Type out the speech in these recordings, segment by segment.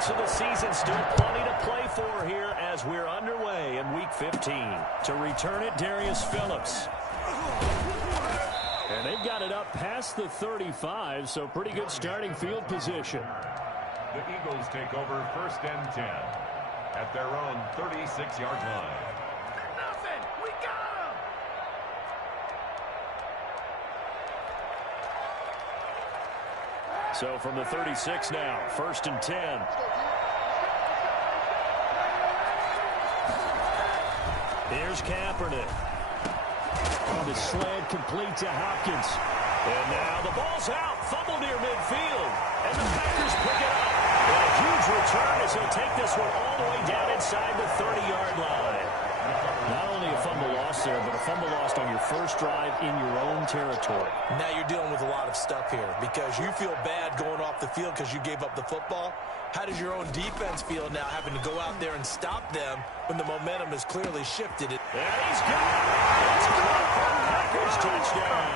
So the season still plenty to play for here as we're underway in Week 15. To return it, Darius Phillips. And they've got it up past the 35, so pretty good starting field position. The Eagles take over 1st and 10 at their own 36-yard line. Nothing. We got him. So from the 36 now, 1st and 10. Here's Kaepernick. The slant complete to Hopkins. And now the ball's out. Fumble near midfield. And the Packers pick it up. And a huge return as he'll take this one all the way down inside the 30-yard line. Not only a fumble loss there, but a fumble lost on your first drive in your own territory. Now you're dealing with a lot of stuff here because you feel bad going off the field because you gave up the football. How does your own defense feel now having to go out there and stop them when the momentum is clearly shifted? And he's got it. It's good for the Packers touchdown.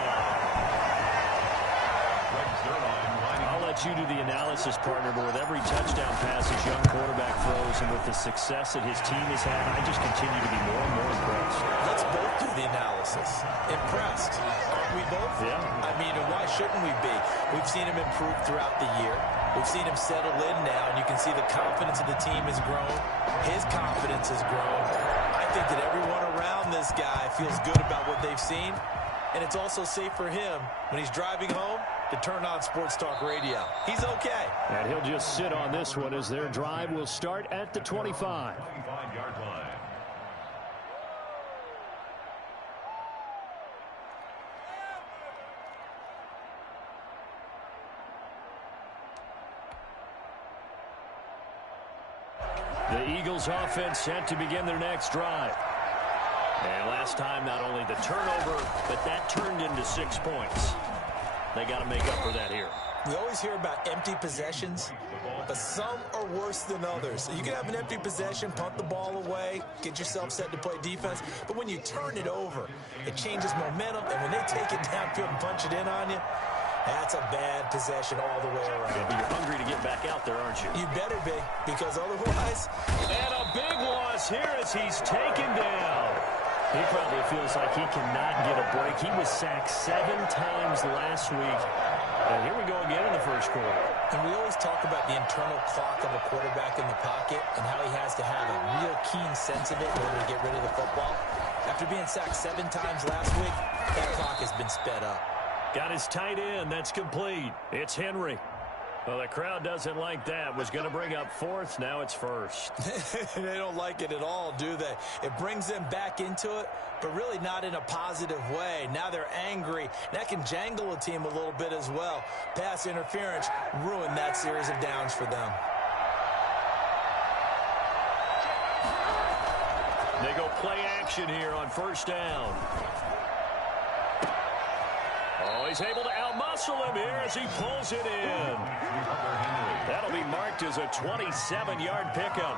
I'll let you do the analysis, partner, but with every touchdown pass his young quarterback throws and with the success that his team has had, I just continue to be more and more impressed. Let's both do the analysis. Impressed. Aren't we both? Yeah. I mean, and why shouldn't we be? We've seen him improve throughout the year. We've seen him settle in now, and you can see the confidence of the team has grown. His confidence has grown. I think that everyone around this guy feels good about what they've seen, and it's also safe for him when he's driving home to turn on Sports Talk Radio. He's okay. And he'll just sit on this one as their drive will start at the 25. 25-yard line. The Eagles offense set to begin their next drive. And last time, not only the turnover, but that turned into 6 points. They got to make up for that here. We always hear about empty possessions, but some are worse than others. You can have an empty possession, punt the ball away, get yourself set to play defense, but when you turn it over, it changes momentum, and when they take it downfield and punch it in on you, that's a bad possession all the way around. Yeah, but you're hungry to get back out there, aren't you? You better be, because otherwise... And a big loss here as he's taken down. He probably feels like he cannot get a break. He was sacked 7 times last week. And here we go again in the first quarter. And we always talk about the internal clock of a quarterback in the pocket and how he has to have a real keen sense of it in order to get rid of the football. After being sacked 7 times last week, that clock has been sped up. Got his tight end. That's complete. It's Henry. Well, the crowd doesn't like that. Was going to bring up 4th. Now it's 1st. They don't like it at all, do they? It brings them back into it, but really not in a positive way. Now they're angry. That can jangle a team a little bit as well. Pass interference ruined that series of downs for them. They go play action here on 1st down. Oh, he's able to outmuscle him here as he pulls it in. That'll be marked as a 27-yard pickup.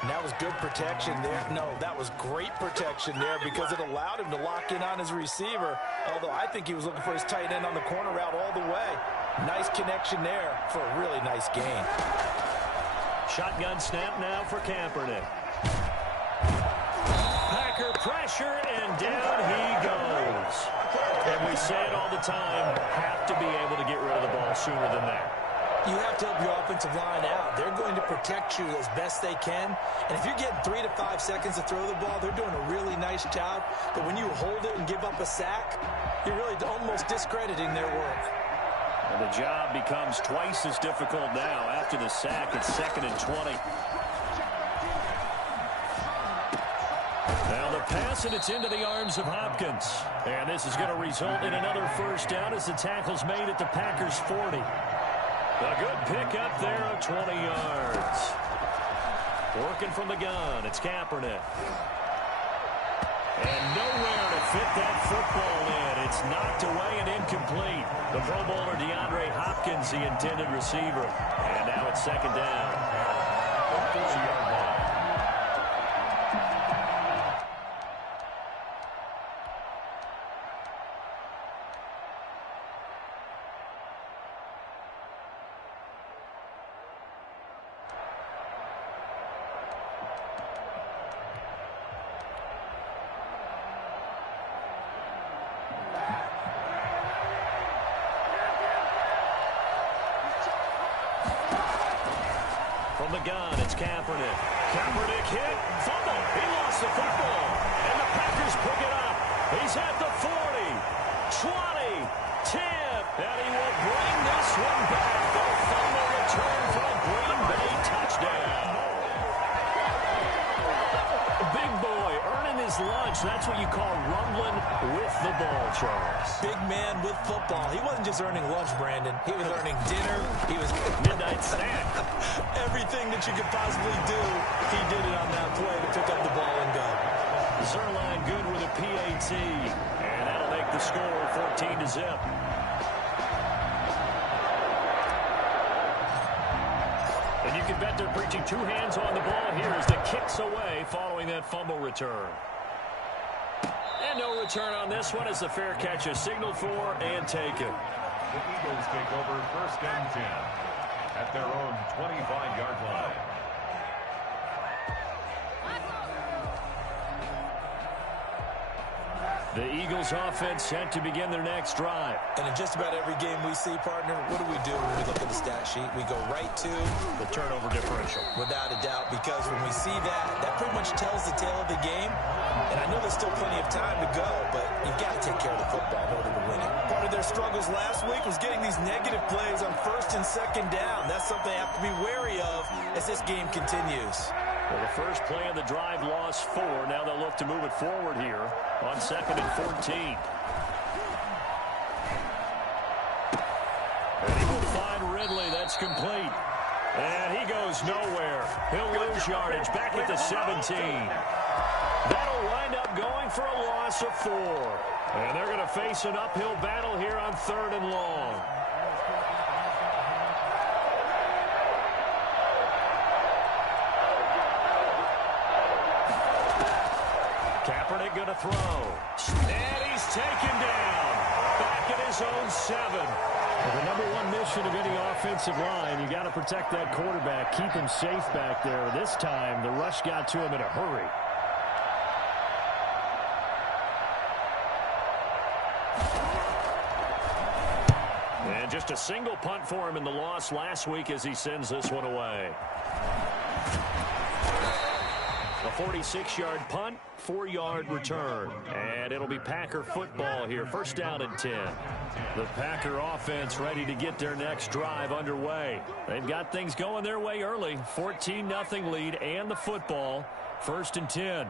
And that was good protection there. No, that was great protection there because it allowed him to lock in on his receiver, although I think he was looking for his tight end on the corner route all the way. Nice connection there for a really nice gain. Shotgun snap now for Kaepernick. Packer pressure, and down he goes. And we say it all the time, have to be able to get rid of the ball sooner than that. You have to help your offensive line out. They're going to protect you as best they can. And if you're getting 3 to 5 seconds to throw the ball, they're doing a really nice job. But when you hold it and give up a sack, you're really almost discrediting their work. And the job becomes twice as difficult now. After the sack, it's 2nd and 20. Now the pass, and it's into the arms of Hopkins. And this is going to result in another 1st down as the tackle's made at the Packers' 40. A good pickup there of 20 yards. Working from the gun, it's Kaepernick. And nowhere to fit that football in. It's knocked away and incomplete. The Pro Bowler DeAndre Hopkins, the intended receiver. And now it's 2nd down. 40-yard line. From the gun, it's Kaepernick. Kaepernick hit, fumble. He lost the football. And the Packers pick it up. He's at the 40, 20, 10. And he will bring this one back. The fumble return for a Green Bay touchdown. Big boy earning his lunch. That's what you call rumbling with the ball, Charles. Big man with football. He wasn't just earning lunch, Brandon. He was earning dinner. He was Midnight snack. Everything that you could possibly do, he did it on that play to pick up the ball and go. Zerline good with a PAT. And that'll make the score 14-0. And you can bet they're preaching two hands on the ball here as the kick's away following that fumble return. And no return on this one as the fair catch is signaled for and taken. The Eagles take over 1st and 10 at their own 25-yard line. The Eagles offense set to begin their next drive. And in just about every game we see, partner, what do we do when we look at the stat sheet? We go right to the turnover differential. Without a doubt, because when we see that, that pretty much tells the tale of the game. And I know there's still plenty of time to go, but you've got to take care of the football in order to win it. Part of their struggles last week was getting these negative plays on 1st and 2nd down. That's something they have to be wary of as this game continues. Well, the first play of the drive lost 4. Now they'll look to move it forward here on 2nd and 14. And he will find Ridley. That's complete. And he goes nowhere. He'll lose yardage back at the 17. That'll wind up going for a loss of 4. And they're going to face an uphill battle here on 3rd and long. Kaepernick going to throw. And he's taken down. Back at his own 7. Well, the number one mission of any offensive line, you got to protect that quarterback, keep him safe back there. This time, the rush got to him in a hurry. And just a single punt for him in the loss last week as he sends this one away. A 46-yard punt, 4-yard return. And it'll be Packer football here. 1st down and 10. The Packer offense ready to get their next drive underway. They've got things going their way early. 14-0 lead and the football. 1st and 10.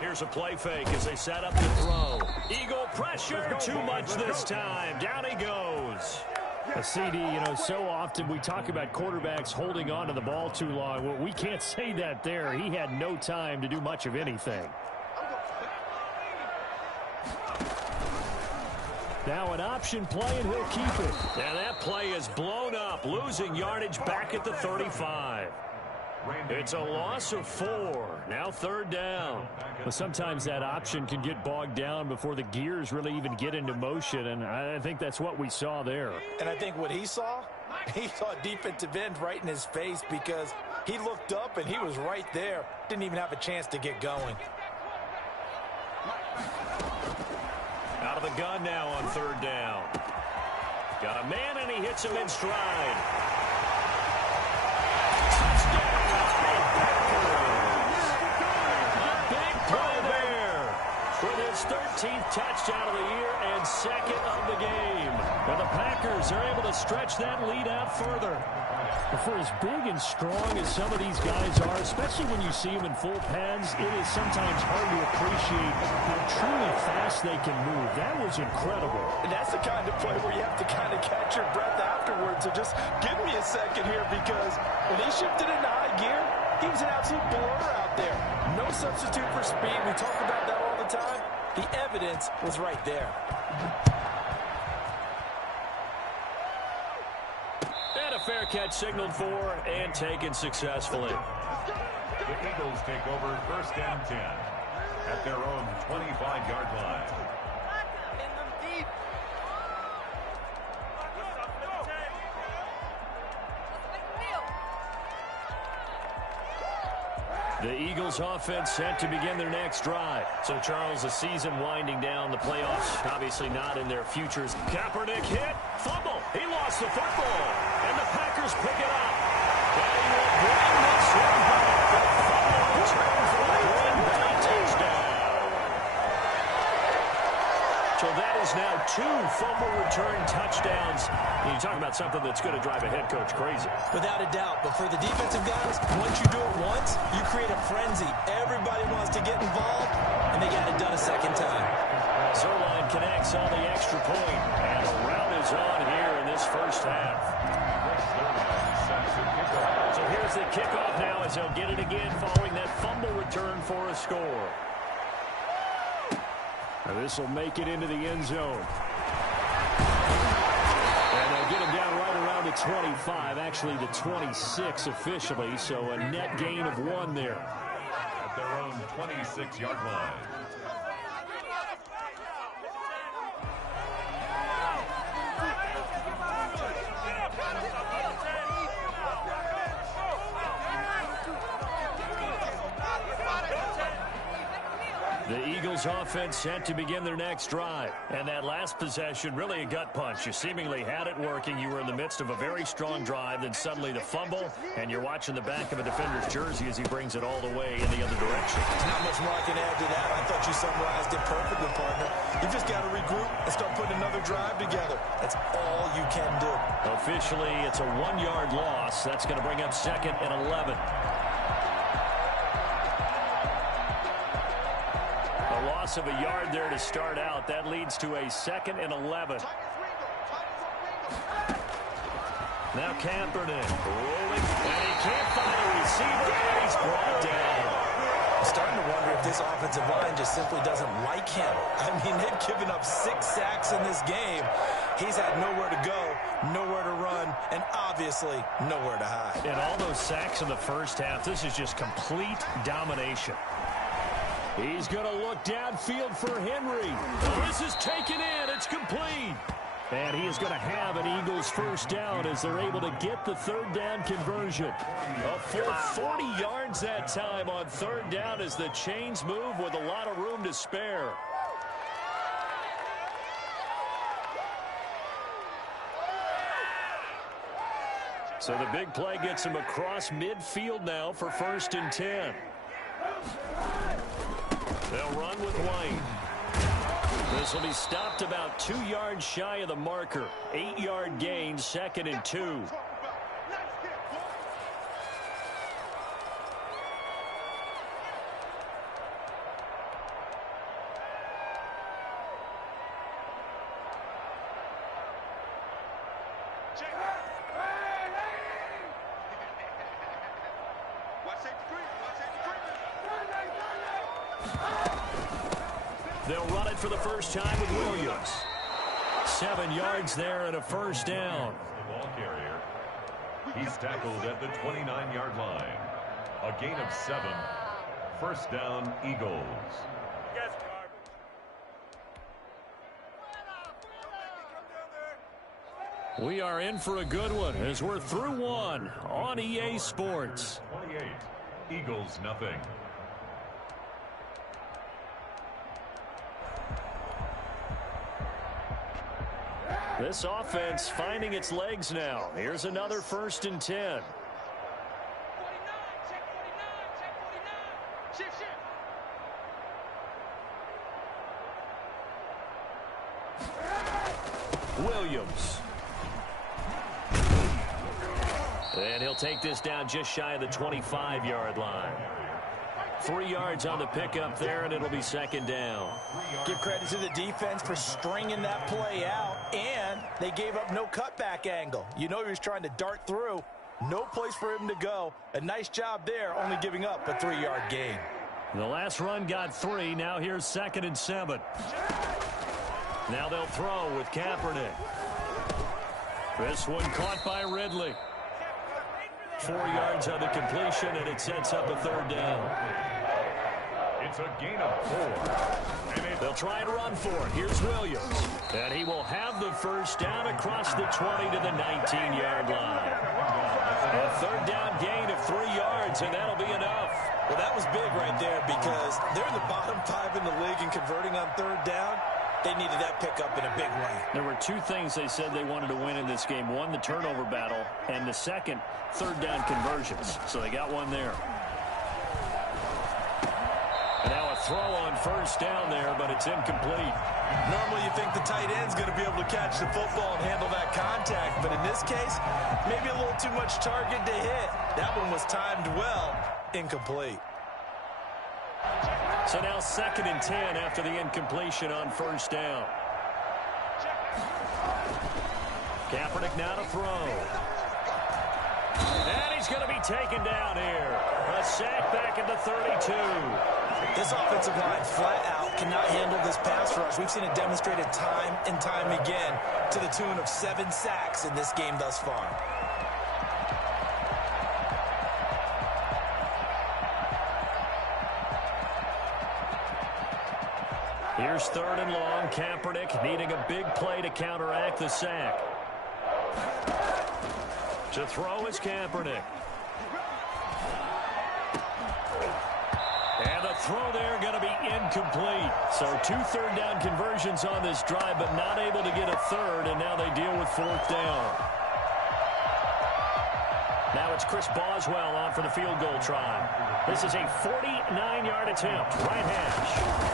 Here's a play fake as they set up the throw. Eagle pressure, too much this time. Down he goes. A CD, so often we talk about quarterbacks holding on to the ball too long. Well, we can't say that there. He had no time to do much of anything. Now an option play, and he'll keep it. And that play is blown up, losing yardage back at the 35. It's a loss of 4. Now 3rd down. Well, sometimes that option can get bogged down before the gears really even get into motion, and I think that's what we saw there. And I think what he saw defensive end right in his face because he looked up and he was right there. Didn't even have a chance to get going. Out of the gun now on 3rd down. Got a man, and he hits him in stride. With his 13th touchdown of the year and 2nd of the game. And the Packers are able to stretch that lead out further. For as big and strong as some of these guys are, especially when you see them in full pads, it is sometimes hard to appreciate how truly fast they can move. That was incredible. And that's the kind of play where you have to kind of catch your breath afterwards. So just give me a second here because when he shifted into high gear, he was an absolute blur out there. No substitute for speed. We talk about that all the time. The evidence was right there. And a fair catch signaled for and taken successfully. The Eagles take over 1st and 10 at their own 25-yard line. The Eagles offense set to begin their next drive. So, Charles, the season winding down, the playoffs obviously not in their futures. Kaepernick hit, fumble. He lost the football, and the Packers pick it up. And he will bring this one back. The fumble return for the Green Bay touchdown. So that is now 2 fumble return touchdowns. You talk about something that's going to drive a head coach crazy. Without a doubt. But for the defensive guys, once you do it once, you create a frenzy. Everybody wants to get involved, and they got it done a second time. Zerline connects on the extra point, and a rout is on here in this first half. So here's the kickoff now as they'll get it again following that fumble return for a score. Now this will make it into the end zone. And they'll get him down right around the 25, actually the 26 officially, so a net gain of 1 there. At their own 26-yard line. The Eagles offense set to begin their next drive. And that last possession, really a gut punch. You seemingly had it working. You were in the midst of a very strong drive. Then suddenly the fumble, and you're watching the back of a defender's jersey as he brings it all the way in the other direction. Not much more I can add to that. I thought you summarized it perfectly, partner. You just got to regroup and start putting another drive together. That's all you can do. Officially, it's a 1-yard loss. That's going to bring up 2nd and 11. Loss of a yard there to start out. That leads to a 2nd and 11. Now Kaepernick rolling, and he can't find a receiver, and he's brought down. I'm starting to wonder if this offensive line just simply doesn't like him. I mean, they've given up 6 sacks in this game. He's had nowhere to go, nowhere to run, and obviously nowhere to hide. And all those sacks in the first half, this is just complete domination. He's going to look downfield for Henry. This is taken in. It's complete. And he is going to have an Eagles first down as they're able to get the 3rd down conversion. A full 40 yards that time on 3rd down as the chains move with a lot of room to spare. So the big play gets him across midfield now for 1st and 10. They'll run with White. This will be stopped about 2 yards shy of the marker. 8-yard gain, 2nd and 2. They'll run it for the first time with Williams. 7 yards there and a first down. The ball carrier. He's tackled at the 29-yard line. A gain of 7. First down, Eagles. We are in for a good one as we're through 1 on EA Sports. 28. Eagles, nothing. This offense finding its legs now. Here's another 1st and 10. Williams. And he'll take this down just shy of the 25-yard line. 3 yards on the pickup there, and it'll be 2nd down. Give credit to the defense for stringing that play out, and they gave up no cutback angle. You know he was trying to dart through. No place for him to go. A nice job there, only giving up a 3-yard gain. The last run got 3. Now here's 2nd and 7. Now they'll throw with Kaepernick. This one caught by Ridley. 4 yards on the completion, and it sets up a 3rd down. It's a gain of 4. They'll try and run for it. Here's Williams. And he will have the first down across the 20 to the 19-yard line. A 3rd down gain of 3 yards, and that'll be enough. Well, that was big right there because they're in the bottom 5 in the league in converting on third down. They needed that pickup in a big way. There were two things they said they wanted to win in this game. One, the turnover battle, and the second, third down conversions. So they got one there. And now a throw on first down there, but it's incomplete. Normally you think the tight end's going to be able to catch the football and handle that contact, but in this case, maybe a little too much target to hit. That one was timed well, incomplete. So now 2nd and 10 after the incompletion on first down. Kaepernick now to throw. And he's going to be taken down here. A sack back at the 32. This offensive line flat out cannot handle this pass rush. We've seen it demonstrated time and time again to the tune of 7 sacks in this game thus far. Here's 3rd and long. Kaepernick needing a big play to counteract the sack. To throw is Kaepernick. And the throw there going to be incomplete. So 2 third down conversions on this drive, but not able to get a third, and now they deal with 4th down. Now it's Chris Boswell on for the field goal try. This is a 49-yard attempt. Right hash.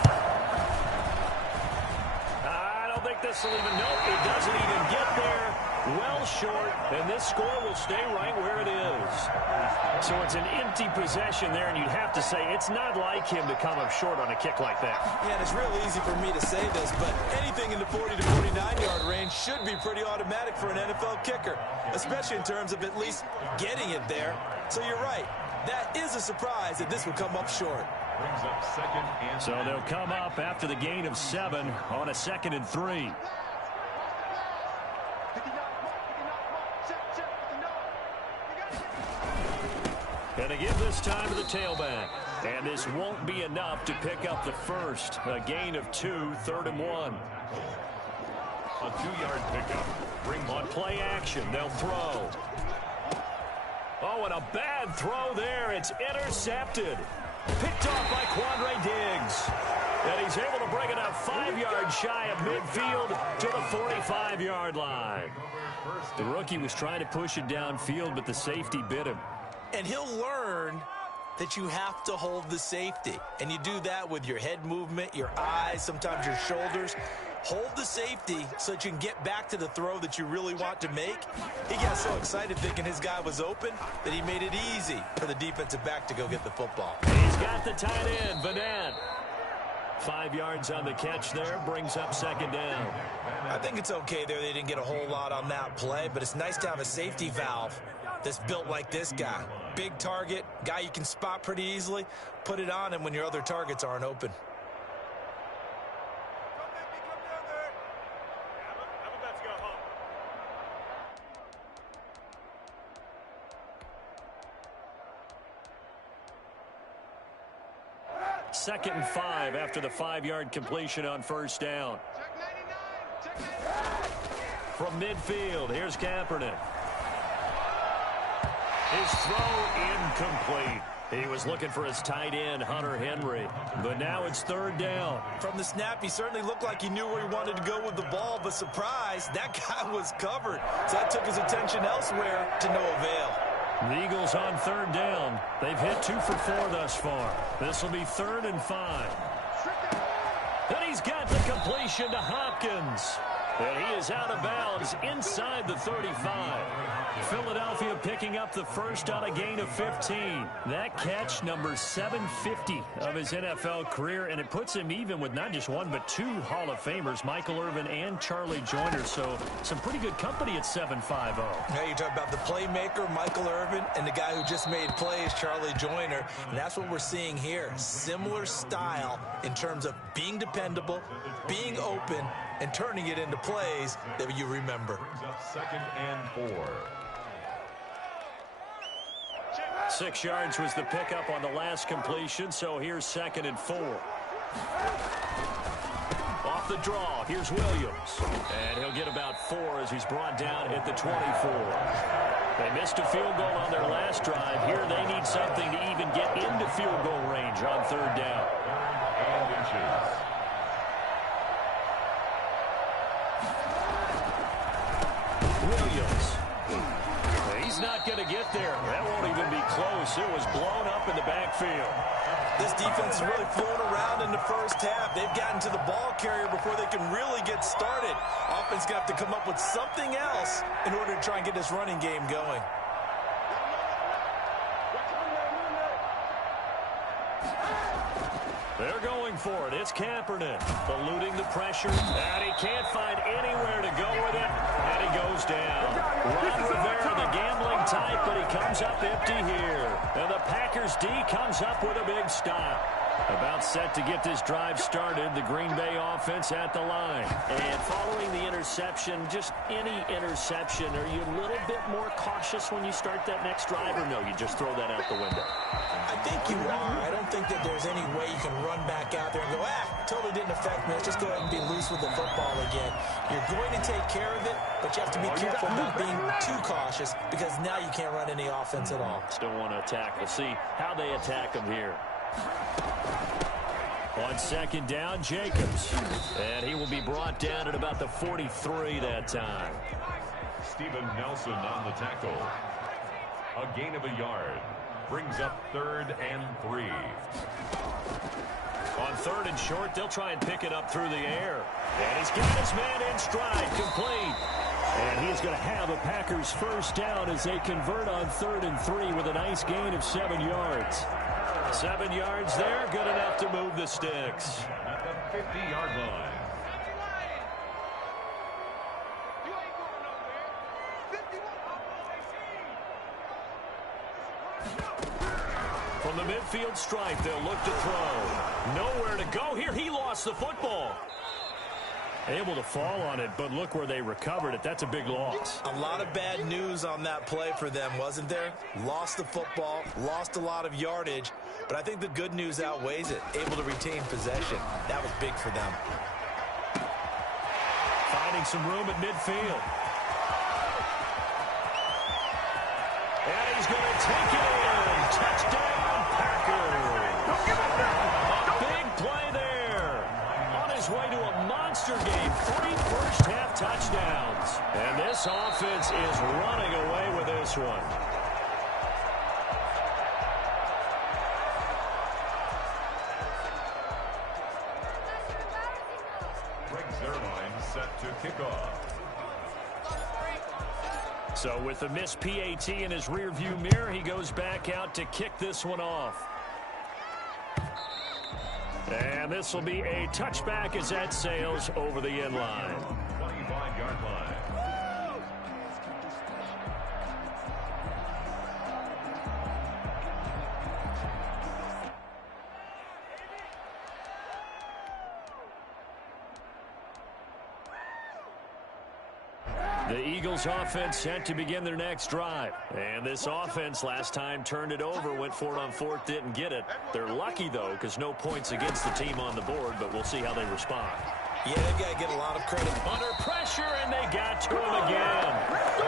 This will even note it doesn't even get there. Well short, and this score will stay right where it is. So it's an empty possession there, and you'd have to say it's not like him to come up short on a kick like that. Yeah, and it's real easy for me to say this, but anything in the 40 to 49-yard range should be pretty automatic for an NFL kicker, especially in terms of at least getting it there. So you're right. That is a surprise that this would come up short. Brings up 2nd and 3. So they'll come up after the gain of 7 on a 2nd and 3. And they give this time to the tailback. And this won't be enough to pick up the first. A gain of 2, 3rd and 1. A 2-yard pickup. Brings on play action, they'll throw. Oh, and a bad throw there. It's intercepted. Picked off by Quandre Diggs. And he's able to bring it up 5 yards shy of midfield to the 45-yard line. The rookie was trying to push it downfield, but the safety bit him. And he'll learn that you have to hold the safety. And you do that with your head movement, your eyes, sometimes your shoulders. Hold the safety so that you can get back to the throw that you really want to make. He got so excited thinking his guy was open that he made it easy for the defensive back to go get the football. He's got the tight end, Vanette. 5 yards on the catch there, brings up 2nd down. I think it's okay there. They didn't get a whole lot on that play, but it's nice to have a safety valve that's built like this guy. Big target, guy you can spot pretty easily. Put it on him when your other targets aren't open. Second and 5 after the 5-yard completion on first down. From midfield, here's Kaepernick. His throw incomplete. He was looking for his tight end, Hunter Henry. But now it's 3rd down. From the snap, he certainly looked like he knew where he wanted to go with the ball, but surprise, that guy was covered. So that took his attention elsewhere to no avail. The Eagles on 3rd down. They've hit 2 for 4 thus far. This will be 3rd and 5. Then he's got the completion to Hopkins. And he is out of bounds inside the 35. Philadelphia picking up the first on a gain of 15. That catch, number 750 of his NFL career, and it puts him even with not just one but 2 Hall of Famers, Michael Irvin and Charlie Joyner. So some pretty good company at 750. Now you talk about the playmaker, Michael Irvin, and the guy who just made plays, Charlie Joyner. And that's what we're seeing here. Similar style in terms of being dependable, being open, and turning it into plays that you remember. Brings up 2nd and 4. 6 yards was the pickup on the last completion, so here's 2nd and 4. Off the draw, here's Williams. And he'll get about 4 as he's brought down at the 24. They missed a field goal on their last drive. Here they need something to even get into field goal range on third down. And inches. Williams. He's not going to get there. That won't even be close. It was blown up in the backfield. This defense is really flown around in the first half. They've gotten to the ball carrier before they can really get started. Offense going to have to come up with something else in order to try and get this running game going. They're going for it. It's Kaepernick eluding the pressure, and he can't find anywhere to go with it, and he goes down. Ron Rivera, the gambling type, but he comes up empty here. And the Packers D comes up with a big stop. About set to get this drive started, the Green Bay offense at the line. And following the interception, just any interception, are you a little bit more cautious when you start that next drive, or no, you just throw that out the window? I think you are. I don't think that there's any way you can run back out there and go, totally didn't affect me. Let's just go ahead and be loose with the football again. You're going to take care of it, but you have to be careful not being too cautious because now you can't run any offense at all. Still want to attack. We'll see how they attack them here. On second down, Jacobs. And he will be brought down at about the 43 that time. Steven Nelson on the tackle. A gain of a yard. Brings up 3rd and 3. On 3rd and short, they'll try and pick it up through the air. And he's got his man in stride, complete. And he's going to have a Packers first down as they convert on 3rd and 3 with a nice gain of 7 yards. 7 yards there, good enough to move the sticks. At the 50-yard line. From the midfield stripe, they'll look to throw. Nowhere to go here. He lost the football. Able to fall on it, but look where they recovered it. That's a big loss. A lot of bad news on that play for them, wasn't there? Lost the football, lost a lot of yardage, but I think the good news outweighs it. Able to retain possession. That was big for them. Finding some room at midfield. And he's going to take it in. Touchdown, Packers. A big play there. On his way to a monster game. 3 first-half touchdowns. And this offense is running away with this one. Greg Zuerlein set to kick off. So with the missed PAT in his rearview mirror, he goes back out to kick this one off. And this will be a touchback as that sails over the end line. 25-yard line. The Eagles offense set to begin their next drive. And this offense last time turned it over, went for it on 4th, didn't get it. They're lucky, though, because no points against the team on the board, but we'll see how they respond. Yeah, they've got to get a lot of credit. Under pressure, and they got to him again.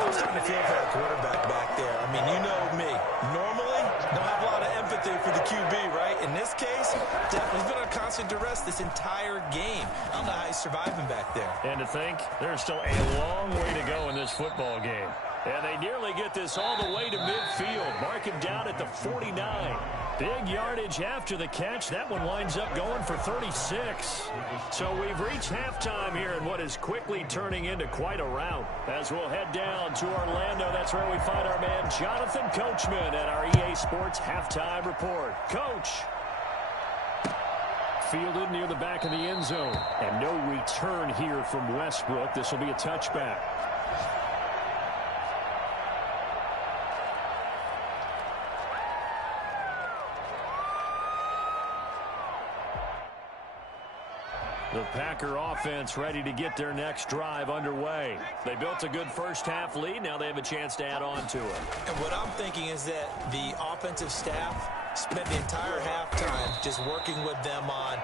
I'm starting to feel for that quarterback back there. I mean, you know me. Normally, don't have a lot of empathy for the QB, right? In this case, definitely been on constant duress this entire game. I don't know how he's surviving back there. And to think, there's still a long way to go in this football game. And they nearly get this all the way to midfield. Mark him down at the 49. Big yardage after the catch. That one winds up going for 36. So we've reached halftime here in what is quickly turning into quite a rout. As we'll head down to Orlando, that's where we find our man Jonathan Coachman at our EA Sports Halftime Report. Coach. Fielded near the back of the end zone. And no return here from Westbrook. This will be a touchback. The Packer offense ready to get their next drive underway. They built a good first-half lead. Now they have a chance to add on to it. And what I'm thinking is that the offensive staff spent the entire halftime just working with them on,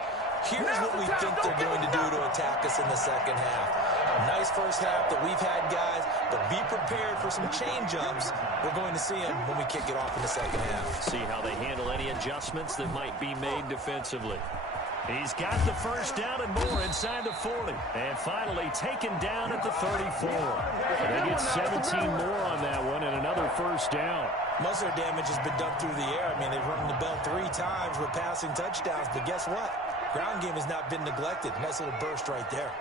here's what we think they're going to do to attack us in the second half. A nice first half that we've had, guys. but be prepared for some change-ups. We're going to see them when we kick it off in the second half. See how they handle any adjustments that might be made defensively. He's got the first down and more inside the 40. And finally taken down at the 34. And they get 17 more on that one and another first down. Most of their damage has been done through the air. I mean, they've rung the bell 3 times with passing touchdowns. But guess what? Ground game has not been neglected. Nice little burst right there.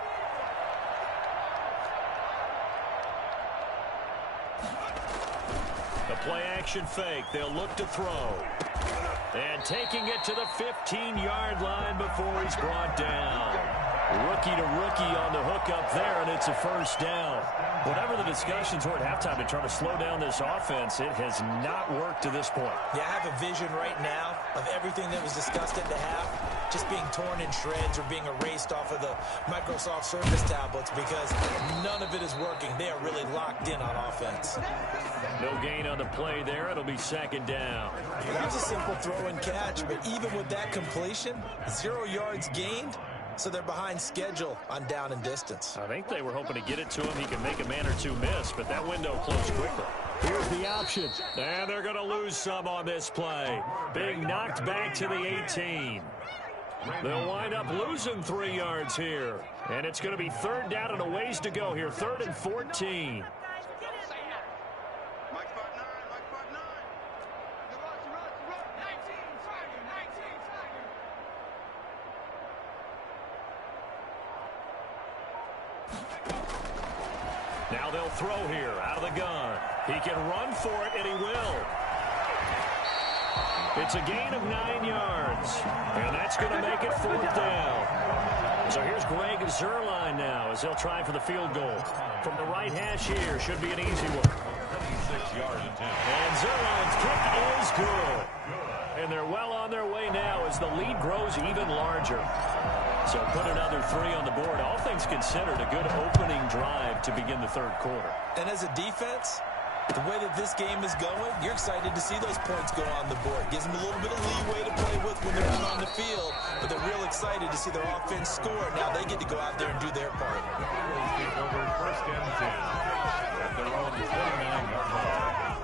The play-action fake. They'll look to throw. And taking it to the 15-yard line before he's brought down. Rookie to rookie on the hook up there, and it's a first down. Whatever the discussions were at halftime to try to slow down this offense, it has not worked to this point. Yeah, I have a vision right now of everything that was discussed at the half just being torn in shreds or being erased off of the Microsoft Surface tablets because none of it is working. They are really locked in on offense. No gain on the play there. It'll be second down. That was a simple throw and catch, but even with that completion, 0 yards gained. So they're behind schedule on down and distance. I think they were hoping to get it to him. He can make a man or two miss, but that window closed quickly. Here's the option. And they're going to lose some on this play. Being knocked back to the 18. They'll wind up losing 3 yards here. And it's going to be third down and a ways to go here. 3rd and 14. Now they'll throw here out of the gun. He can run for it, and he will. It's a gain of 9 yards, and that's going to make it 4th down. So here's Greg Zuerlein now as he'll try for the field goal. From the right hash here, should be an easy one. 26-yard attempt. And Zuerlein's kick is good. And they're well on their way now as the lead grows even larger. So put another 3 on the board. All things considered, a good opening drive to begin the 3rd quarter. And as a defense, the way that this game is going, you're excited to see those points go on the board. Gives them a little bit of leeway to play with when they're out on the field, but they're real excited to see their offense score. Now they get to go out there and do their part. Over 1st and 10 at their own 29-yard line.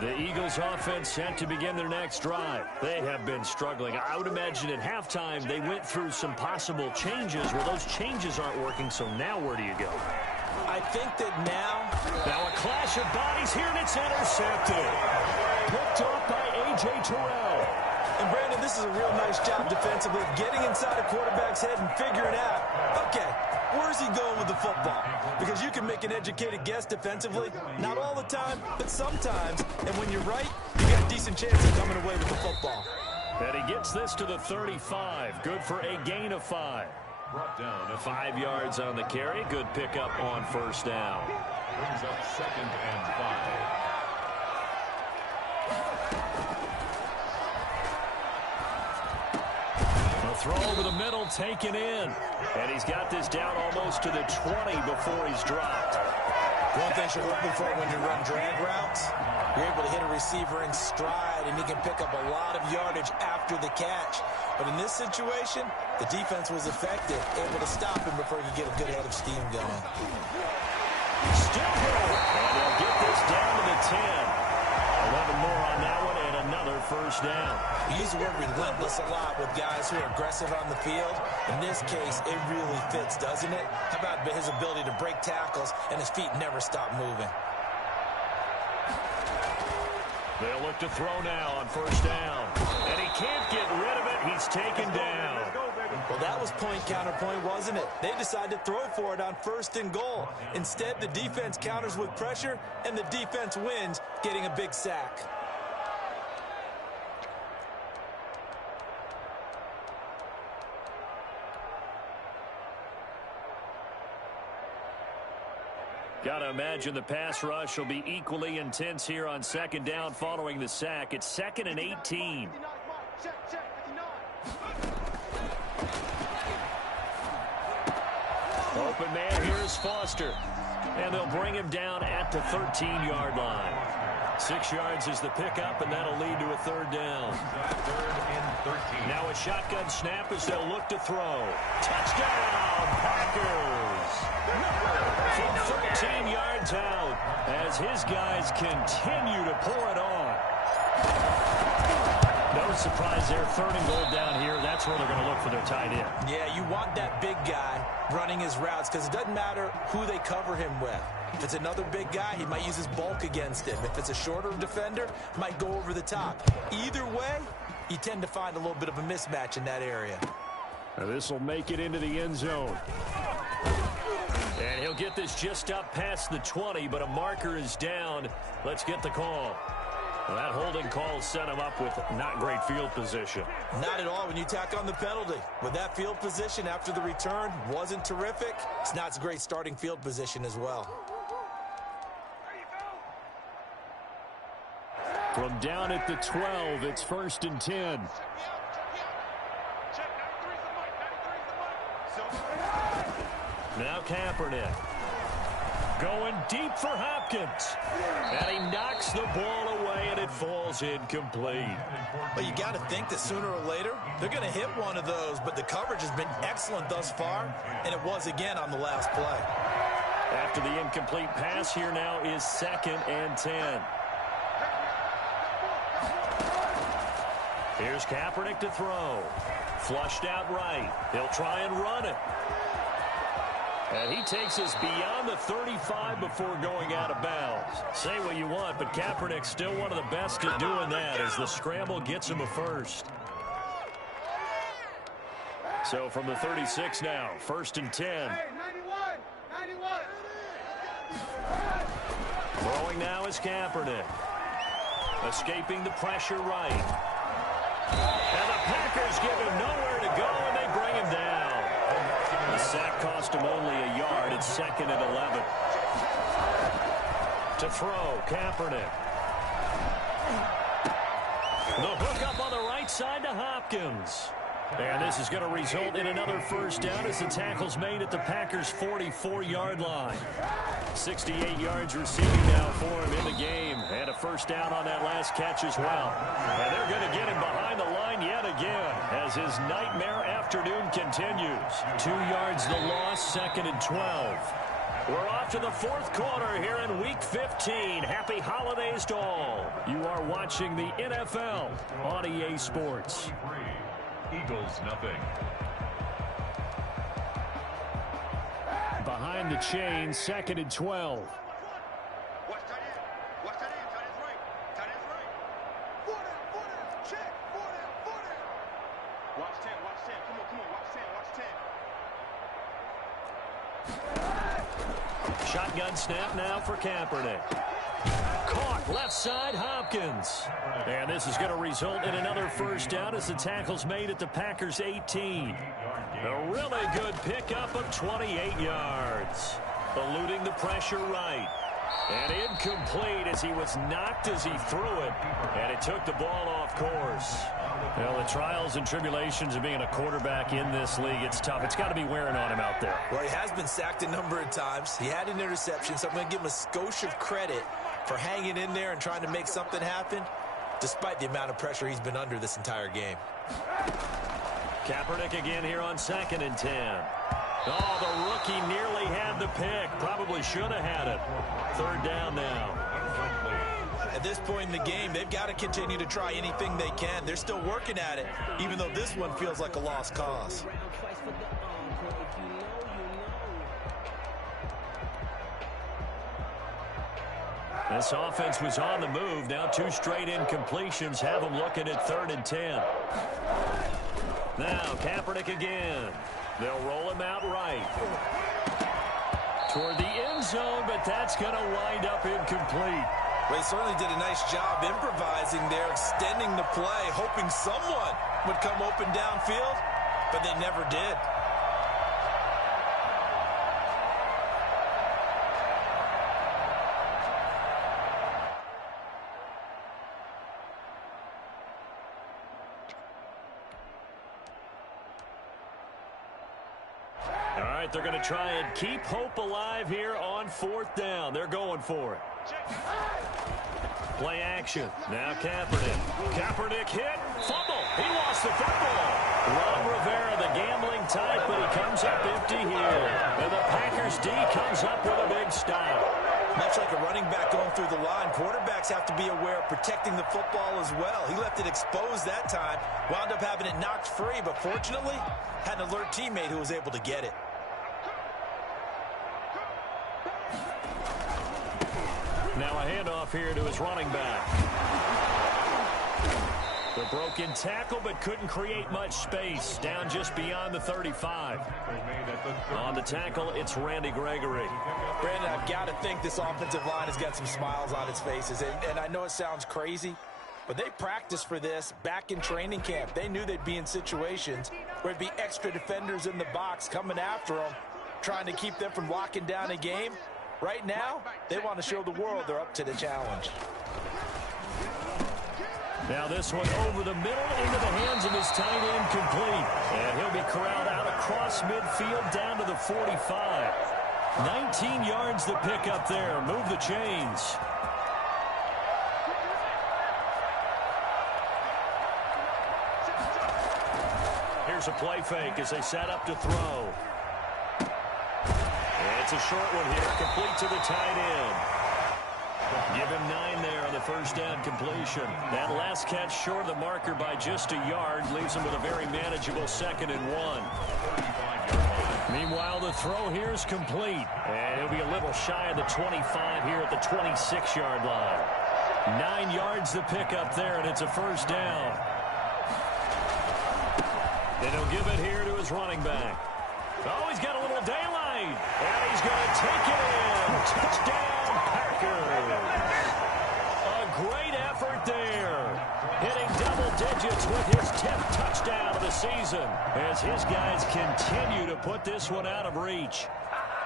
The Eagles offense set to begin their next drive. They have been struggling. I would imagine at halftime they went through some possible changes. Well, those changes aren't working, so now where do you go? I think that now a clash of bodies here, and it's intercepted. Picked off by A.J. Terrell. And Brandon, this is a real nice job defensively, getting inside a quarterback's head and figuring out, okay, where's he going with the football? Because you can make an educated guess defensively, not all the time, but sometimes. And when you're right, you got a decent chance of coming away with the football. And he gets this to the 35. Good for a gain of 5. Brought down at 5 yards on the carry. Good pickup on 1st down. brings up 2nd and 5. Throw over the middle, taken in. And he's got this down almost to the 20 before he's dropped. One thing you're looking for when you run drag routes, you're able to hit a receiver in stride, and he can pick up a lot of yardage after the catch. But in this situation, the defense was effective, able to stop him before he could get a good head of steam going. Still going. And they'll get this down to the 10. 11 more on that one, and another 1st down. We use the word relentless a lot with guys who are aggressive on the field. In this case, it really fits, doesn't it? How about his ability to break tackles and his feet never stop moving? They'll look to throw now on 1st down. And he can't get rid of it. He's taken down. Well, that was point counterpoint, wasn't it? They decided to throw for it on 1st and goal. Instead, the defense counters with pressure, and the defense wins, getting a big sack. Got to imagine the pass rush will be equally intense here on 2nd down following the sack. It's 2nd and 18. Open man here is Foster. And they'll bring him down at the 13-yard line. 6 yards is the pickup, and that'll lead to a third down. Third and 13. Now a shotgun snap as they'll look to throw. Touchdown, Packers! From 13 yards out as his guys continue to pour it on. No surprise there, 3rd and goal down here. That's where they're going to look for their tight end. Yeah, you want that big guy running his routes because it doesn't matter who they cover him with. If it's another big guy, he might use his bulk against him. If it's a shorter defender, might go over the top. Either way, you tend to find a little bit of a mismatch in that area. Now this will make it into the end zone. And he'll get this just up past the 20, but a marker is down. Let's get the call. Well, that holding call set him up with not great field position. Not at all when you tack on the penalty. With that field position after the return wasn't terrific, it's not a great starting field position as well. From down at the 12, it's 1st and 10. Now Kaepernick. Going deep for Hopkins. And he knocks the ball away, and it falls incomplete. Well, you got to think that sooner or later, they're going to hit one of those, but the coverage has been excellent thus far, and it was again on the last play. After the incomplete pass, here now is 2nd and 10. Here's Kaepernick to throw. Flushed out right. He'll try and run it. And he takes us beyond the 35 before going out of bounds. Say what you want, but Kaepernick's still one of the best at doing that as the scramble gets him a first. So from the 36 now, 1st and 10. Hey, 91. Throwing now is Kaepernick. Escaping the pressure right. And the Packers give him nowhere to go, and they bring him down. The sack cost him only a yard. It's 2nd and 11. To throw, Kaepernick. The hook up on the right side to Hopkins. And this is going to result in another first down as the tackle's made at the Packers' 44-yard line. 68 yards receiving now for him in the game. And a first down on that last catch as well. And they're going to get him behind the line yet again as his nightmare afternoon continues. 2 yards the loss, 2nd and 12. We're off to the 4th quarter here in Week 15. Happy holidays to all. You are watching the NFL on EA Sports. Eagles nothing. Behind the chain, 2nd and 12. Watch tight end. Watch tight end. Tight end's right. Tight end's right. 40. Check. 40. Watch 10. Watch 10. Come on. Watch 10. Shotgun snap now for Kaepernick. Caught left side, Hopkins. And this is going to result in another first down as the tackle's made at the Packers' 18. A really good pickup of 28 yards. Eluding the pressure right. And incomplete as he was knocked as he threw it. And it took the ball off course. Well, the trials and tribulations of being a quarterback in this league, it's tough. It's got to be wearing on him out there. Well, he has been sacked a number of times. He had an interception, so I'm going to give him a skosh of credit for hanging in there and trying to make something happen, despite the amount of pressure he's been under this entire game. Kaepernick again here on 2nd and 10. Oh, the rookie nearly had the pick. Probably should have had it. 3rd down now. At this point in the game, they've got to continue to try anything they can. They're still working at it, even though this one feels like a lost cause. This offense was on the move. Now 2 straight incompletions have them looking at 3rd and 10. Now Kaepernick again. They'll roll him out right. Toward the end zone, but that's going to wind up incomplete. Well, he certainly did a nice job improvising there, extending the play, hoping someone would come open downfield, but they never did. All right, they're going to try and keep hope alive here on 4th down. They're going for it. Play action. Now Kaepernick. Kaepernick hit. Fumble. He lost the football. Ron Rivera, the gambling type, but he comes up empty here. And the Packers D comes up with a big stop. Much like a running back going through the line, quarterbacks have to be aware of protecting the football as well. He left it exposed that time, wound up having it knocked free, but fortunately, had an alert teammate who was able to get it. Now a handoff here to his running back. The broken tackle, but couldn't create much space. Down just beyond the 35. On the tackle, it's Randy Gregory. Brandon, I've got to think this offensive line has got some smiles on its faces. And I know it sounds crazy, but they practiced for this back in training camp. They knew they'd be in situations where it'd be extra defenders in the box coming after them, trying to keep them from locking down a game. Right now, they want to show the world they're up to the challenge. Now this one over the middle into the hands of his tight end, complete. And he'll be corralled out across midfield down to the 45. 19 yards to pick up there. Move the chains. Here's a play fake as they set up to throw. It's a short one here, complete to the tight end. Give him 9 there on the first down completion. That last catch short of the marker by just a yard leaves him with a very manageable 2nd and 1. Meanwhile, the throw here is complete. And he'll be a little shy of the 25 here at the 26-yard line. 9 yards to pick up there, and it's a first down. And he'll give it here to his running back. Oh, he's got a little daylight. And he's going to take it in. Touchdown, Packers. A great effort there. Hitting double digits with his 10th touchdown of the season as his guys continue to put this one out of reach.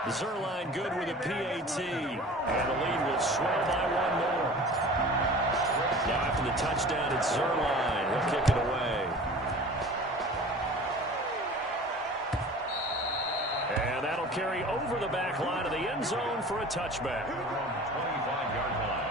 Zerline good with a PAT. And the lead will swell by 1 more. Now after the touchdown, it's Zerline. He'll kick it away. And that'll carry over the back line of the end zone for a touchback. 25-yard line.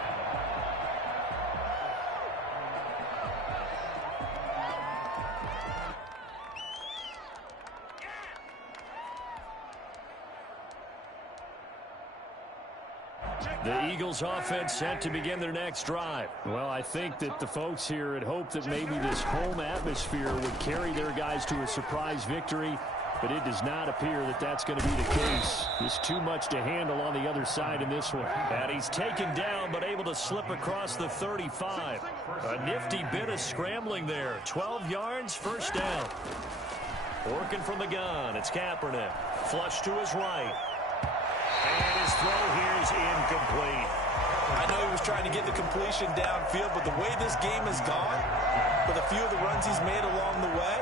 The Eagles offense set to begin their next drive. Well, I think that the folks here had hoped that maybe this home atmosphere would carry their guys to a surprise victory, but it does not appear that that's going to be the case. There's too much to handle on the other side in this one. And he's taken down, but able to slip across the 35. A nifty bit of scrambling there. 12 yards, first down. Working from the gun, it's Kaepernick. Flush to his right. And his throw here is incomplete. I know he was trying to get the completion downfield, but the way this game has gone, with a few of the runs he's made along the way,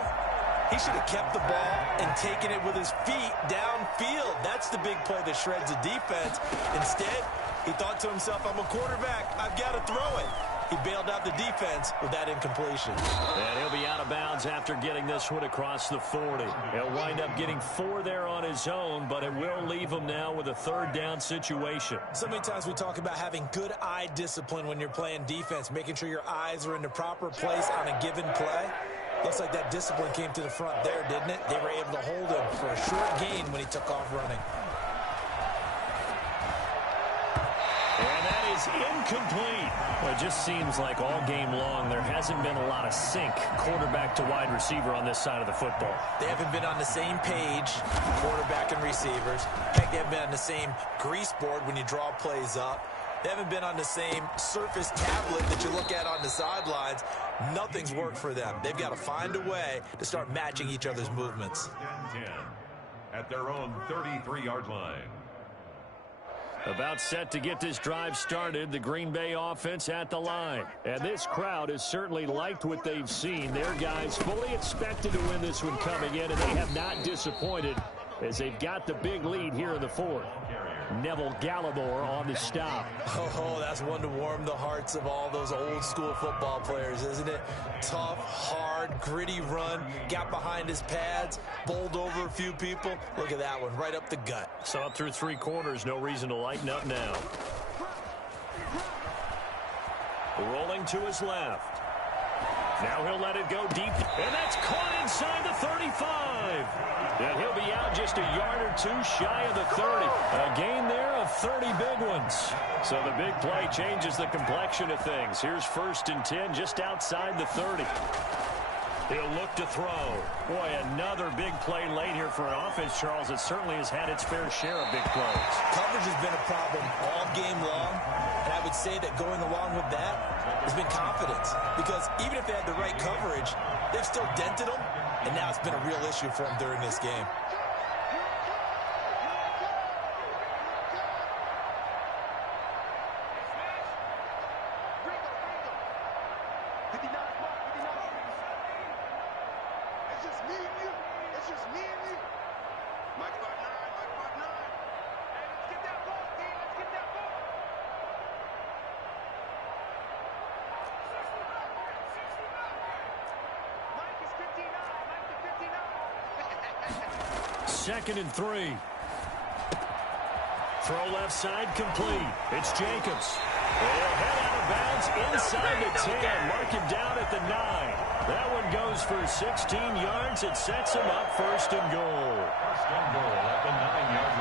he should have kept the ball and taken it with his feet downfield. That's the big play that shreds the defense. Instead, he thought to himself, I'm a quarterback. I've got to throw it. He bailed out the defense with that incompletion. And he'll be out of bounds after getting this one across the 40. He'll wind up getting 4 there on his own, but it will leave him now with a 3rd down situation. So many times we talk about having good eye discipline when you're playing defense, making sure your eyes are in the proper place on a given play. Looks like that discipline came to the front there, didn't it? They were able to hold him for a short gain when he took off running. And that is incomplete. Well, it just seems like all game long there hasn't been a lot of sync quarterback to wide receiver on this side of the football. They haven't been on the same page, quarterback and receivers. Heck, they haven't been on the same grease board when you draw plays up. They haven't been on the same surface tablet that you look at on the sidelines. Nothing's worked for them. They've got to find a way to start matching each other's movements. 10 at their own 33-yard line. About set to get this drive started, the Green Bay offense at the line. And this crowd has certainly liked what they've seen. Their guys fully expected to win this one coming in, and they have not disappointed as they've got the big lead here in the 4th. Neville Gallimore on the stop. Oh, that's one to warm the hearts of all those old school football players, isn't it? Tough, hard, gritty run, got behind his pads, bowled over a few people. Look at that one, right up the gut. So up through 3 quarters, no reason to lighten up now. Rolling to his left. Now he'll let it go deep, and that's caught inside the 35. And he'll be out just a yard or two shy of the 30. A gain there of 30 big ones. So the big play changes the complexion of things. Here's 1st and 10 just outside the 30. He'll look to throw. Boy, another big play late here for an offense, Charles, that certainly has had its fair share of big plays. Coverage has been a problem all game long, and I would say that going along with that has been confidence. Because even if they had the right coverage, they've still dented them, and now it's been a real issue for them during this game. Second and 3. Throw left side complete. It's Jacobs. They'll head out of bounds inside the 10. Mark him down at the 9. That one goes for 16 yards. It sets him up 1st and goal. 1st and goal at the 9-yard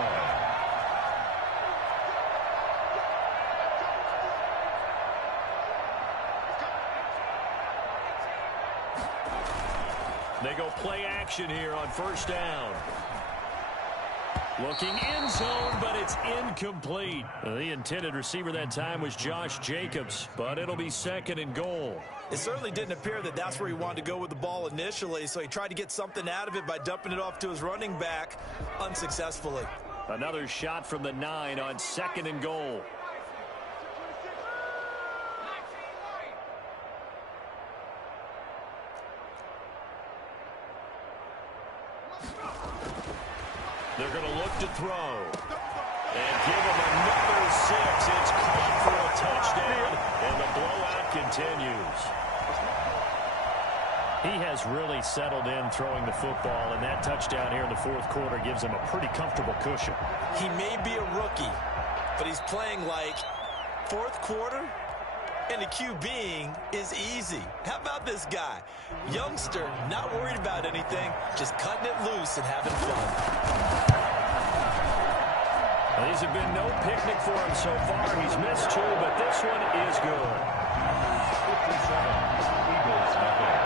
line. They go play action here on 1st down. Looking end zone, but it's incomplete. The intended receiver that time was Josh Jacobs, but it'll be 2nd and goal. It certainly didn't appear that that's where he wanted to go with the ball initially, so he tried to get something out of it by dumping it off to his running back unsuccessfully. Another shot from the 9 on 2nd and goal. They're going to look to throw. And give him another 6. It's caught for a touchdown, and the blowout continues. He has really settled in throwing the football, and that touchdown here in the 4th quarter gives him a pretty comfortable cushion. He may be a rookie, but he's playing like 4th quarter, and the QBing is easy. How about this guy? Youngster, not worried about anything, just cutting it loose and having fun. These have been no picnic for him so far. He's missed 2, but this one is good. 57, Eagles nothing.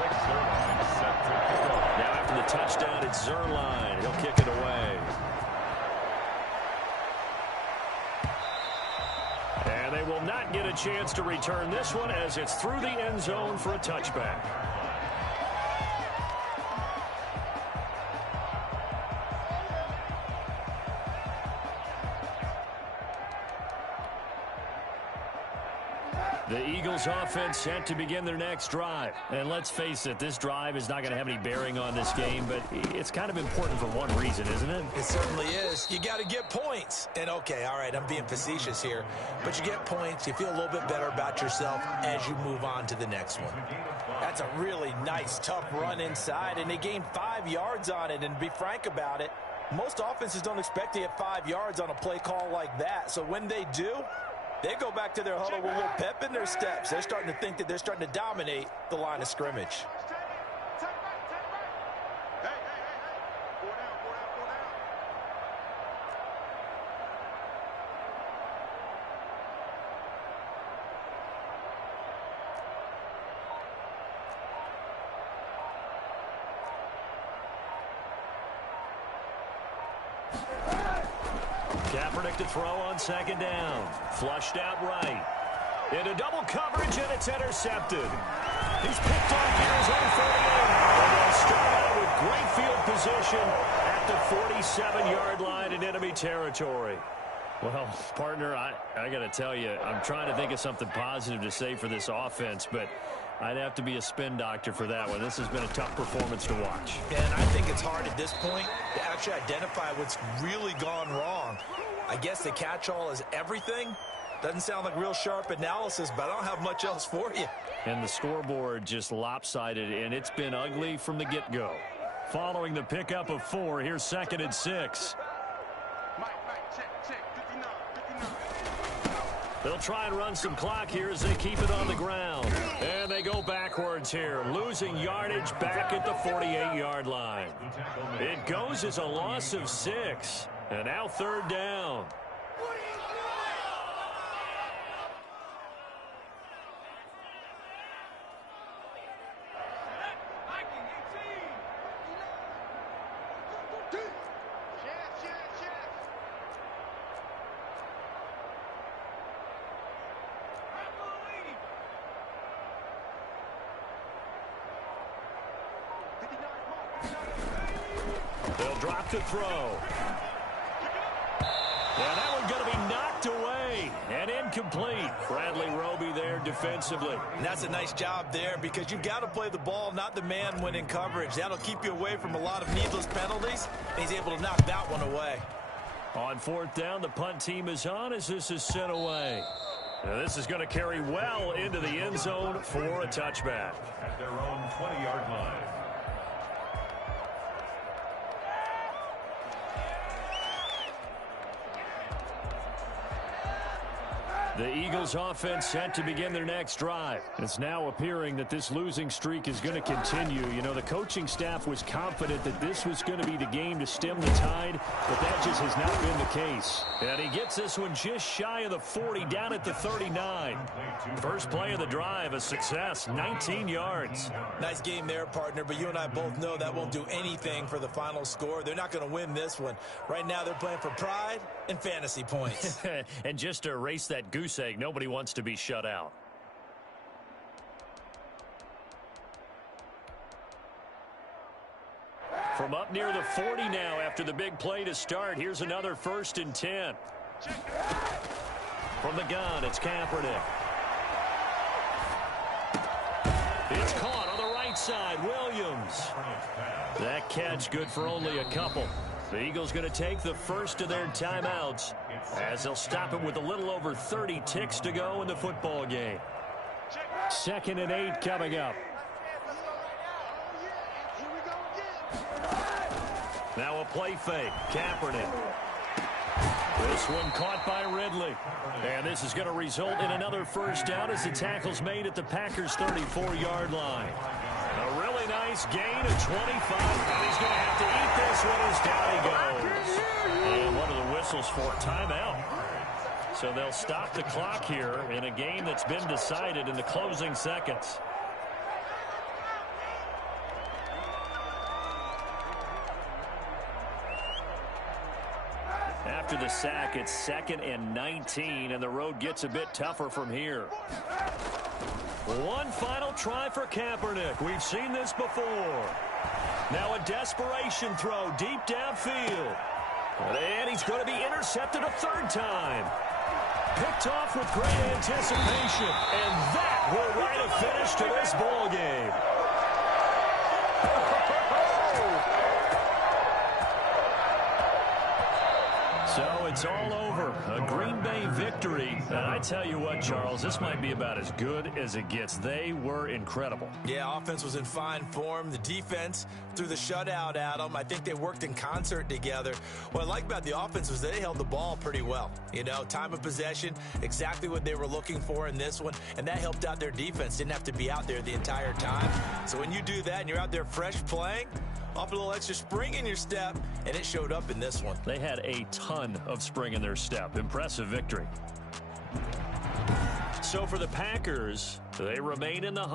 Rick Zerline set to kick off. Now after the touchdown, it's Zerline. He'll kick it away. And they will not get a chance to return this one as it's through the end zone for a touchback. The Eagles offense set to begin their next drive. And let's face it, this drive is not going to have any bearing on this game, but it's kind of important for one reason, isn't it? It certainly is. You got to get points. And okay, all right, I'm being facetious here, but you get points, you feel a little bit better about yourself as you move on to the next one. That's a really nice, tough run inside, and they gained 5 yards on it. And to be frank about it, most offenses don't expect to get 5 yards on a play call like that. So when they do, they go back to their huddle with a little pep in their steps. They're starting to think that they're starting to dominate the line of scrimmage. Kaepernick to throw on 2nd down. Flushed out right. Into double coverage, and it's intercepted. He's picked off here his own 48. And they'll start out with great field position at the 47-yard line in enemy territory. Well, partner, I got to tell you, I'm trying to think of something positive to say for this offense, but I'd have to be a spin doctor for that one. This has been a tough performance to watch. And I think it's hard at this point to actually identify what's really gone wrong. I guess the catch-all is everything. Doesn't sound like real sharp analysis, but I don't have much else for you. And the scoreboard just lopsided, and it's been ugly from the get-go. Following the pickup of 4, here's 2nd and 6. They'll try and run some clock here as they keep it on the ground. And they go backwards here, losing yardage back at the 48-yard line. It goes as a loss of 6. And now third down. They'll drop to throw. And that one's going to be knocked away and incomplete. Bradley Roby there defensively. And that's a nice job there because you've got to play the ball, not the man when in coverage. That'll keep you away from a lot of needless penalties. And he's able to knock that one away. On fourth down, the punt team is on as this is sent away. Now this is going to carry well into the end zone for a touchback. At their own 20-yard line. The Eagles offense set to begin their next drive. It's now appearing that this losing streak is going to continue. You know, the coaching staff was confident that this was going to be the game to stem the tide, but that just has not been the case. And he gets this one just shy of the 40, down at the 39. First play of the drive, a success, 19 yards. Nice game there, partner, but you and I both know that won't do anything for the final score. They're not going to win this one. Right now, they're playing for pride and fantasy points. And just to erase that goose egg, nobody wants to be shut out. From up near the 40 now after the big play to start. Here's another 1st and 10. From the gun, it's Kaepernick. It's caught on the right side. Williams. That catch good for only a couple. The Eagles going to take the first of their timeouts as they'll stop it with a little over 30 ticks to go in the football game. 2nd and 8 coming up. Now a play fake. Kaepernick. This one caught by Ridley. And this is going to result in another first down as the tackle's made at the Packers' 34-yard line. A really nice gain of 25. And he's going to have to eat this one as down he goes. And one of the whistles for timeout. So they'll stop the clock here in a game that's been decided in the closing seconds. After the sack, it's 2nd and 19, and the road gets a bit tougher from here. One final try for Kaepernick. We've seen this before. Now a desperation throw deep downfield. And he's going to be intercepted a 3rd time. Picked off with great anticipation. And that will write a finish to this ball game. So it's all over. A Green Bay victory. And I tell you what, Charles, this might be about as good as it gets. They were incredible. Yeah, offense was in fine form. The defense threw the shutout at them. I think they worked in concert together. What I like about the offense was they held the ball pretty well. You know, time of possession, exactly what they were looking for in this one. And that helped out their defense. Didn't have to be out there the entire time. So when you do that and you're out there fresh playing, off a little extra spring in your step, and it showed up in this one. They had a ton of spring in their step. Impressive victory. So for the Packers, they remain in the hunt.